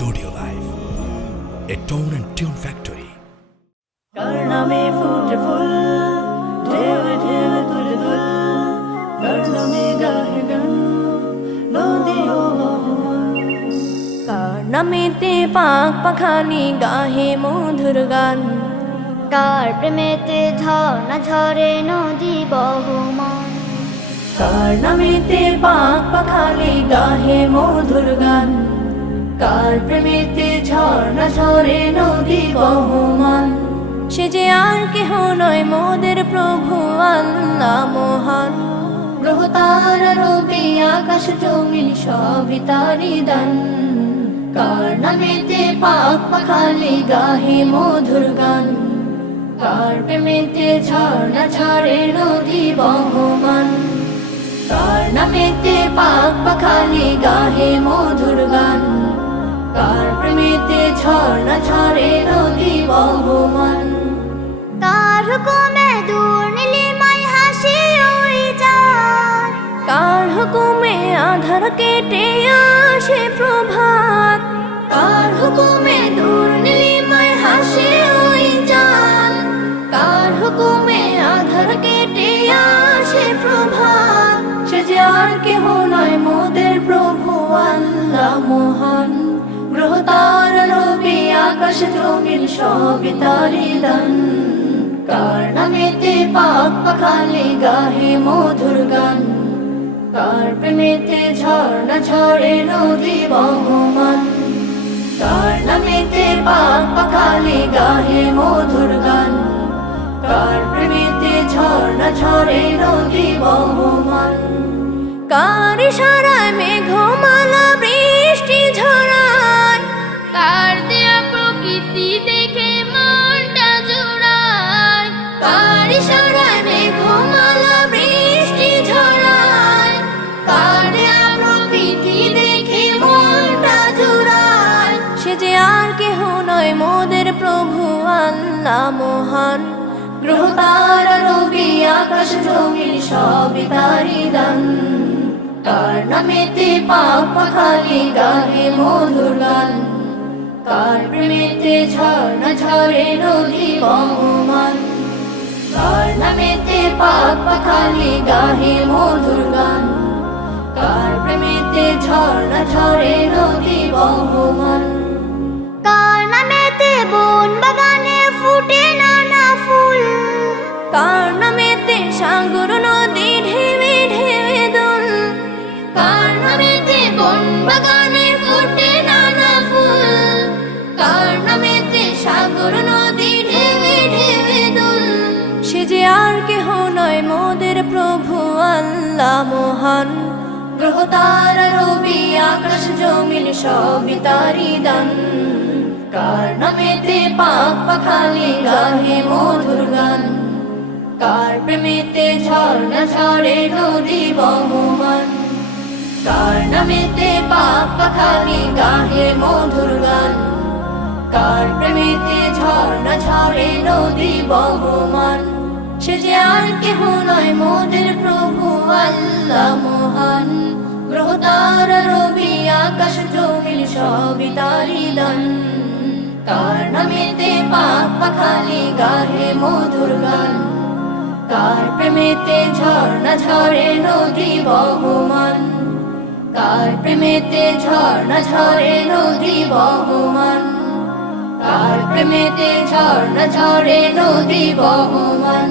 Studio Live, a tone and tune factory. কার নামে ফুটে ফুল ঢেউে ঢেউে তুলে দুল কার নামে গাহে গান নদী ও বহমান কার নামেতে পাক পাখালি গাহে মধুর গান কার প্রেমেতে ঝর্ণা ঝরে নদী বহমান কার নামেতে পাক পাখালি গাহে মধুর গান কার প্রেমেতে ঝর্ণা ঝরে নদী বহমান সে যে আর কেহ নয় মোদের প্রভু আল্লাহ মহান গ্রহ তারা রবি আকাশ জমিন সবই তারি দান কার নামেতে পাক পাখালি গাহে মধুর গান কার প্রেমেতে ঝর্ণা ঝরে নদী বহমান কার নামেতে পাক পাখালি গাহে মধুর গান কার প্রেমেতে ঝর্ণা ঝরে নদী বহমান কার হুকুমে দূর নীলিমায় হাসি ওই চাঁদ কার হুকুমে আধার কেটে আসে প্রভাত কার হুকুমে দূর নীলিমায় হাসে ওই চাঁদ কার হুকুমে আধার কেটে আসে প্রভাত সে যে আর কেহ নয় মোদের প্রভু আল্লাহ মহান গ্রহ তারা রবি আকাশ জমিন সবই তারি দান কার নামেতে পাক পাখালি গাহে মধুর গান কার প্রেমেতে ঝর্ণা ঝরে নদী বহমান কার নামেতে পাক পাখালি গাহে মধুর গান কার প্রেমেতে ঝর্ণা ঝরে নদী বহমান কার ইশারায় মেঘমালা বৃষ্টি ঝরায় কার দেয়া প্রকৃতি দেখে মনটা জোড়ায় কার ইশারায় মেঘমালা বৃষ্টি ঝরায় কার দেয়া প্রকৃতি দেখে মনটা জুড়ায় সে যে আর কেহ নয় মোদের প্রভু আল্লাহ মহান গ্রহ তারা রবি আকাশ জমিন সবই তারি দান কার নামেতে পাক পাখালি গাহে মধুর গান কার প্রেমেতে ঝর্ণা ঝরে নদী বহমান কার নামেতে পাক পাখালি গাহে মধুর গান কার প্রেমেতে ঝর্ণা ঝরে নদী বহমান কার নামেতে বন বাগানে ফুটে নানা ফুল কার নামেতে সাগর নদী ঢেউে ঢেউে দোল কার নামেতে বন বাগানে ফুটে নানা ফুল কার নামেতে সাগর নদী ঢেউে ঢেউে দোল সে যে আর কেহ নয় মোদের প্রভু আল্লাহ মহান গ্রহ তারা রবি আকাশ জমিন সবই তারি দান কার নামেতে পাক পাখালি গাহে মধুর গান কার প্রেমেতে ঝর্ণা ঝরে নদী বহমান কার নামেতে পাক পাখালি গাহে মধুর গান কার প্রেমেতে ঝর্ণা ঝরে নদী বহমান সে যে আর কেহ নয় মোদের প্রভু আল্লাহ মহান গ্রহ তারা রবি আকাশ জমিন সবই তারি দান কার নামেতে পাক পাখালি গাহে মধুর গান কার প্রেমেতে ঝর্ণা ঝরে নদী বহমান কার প্রেমেতে ঝর্ণা ঝরে নদী বহমান কার প্রেমেতে ঝর্ণা ঝরে নদী বহমান।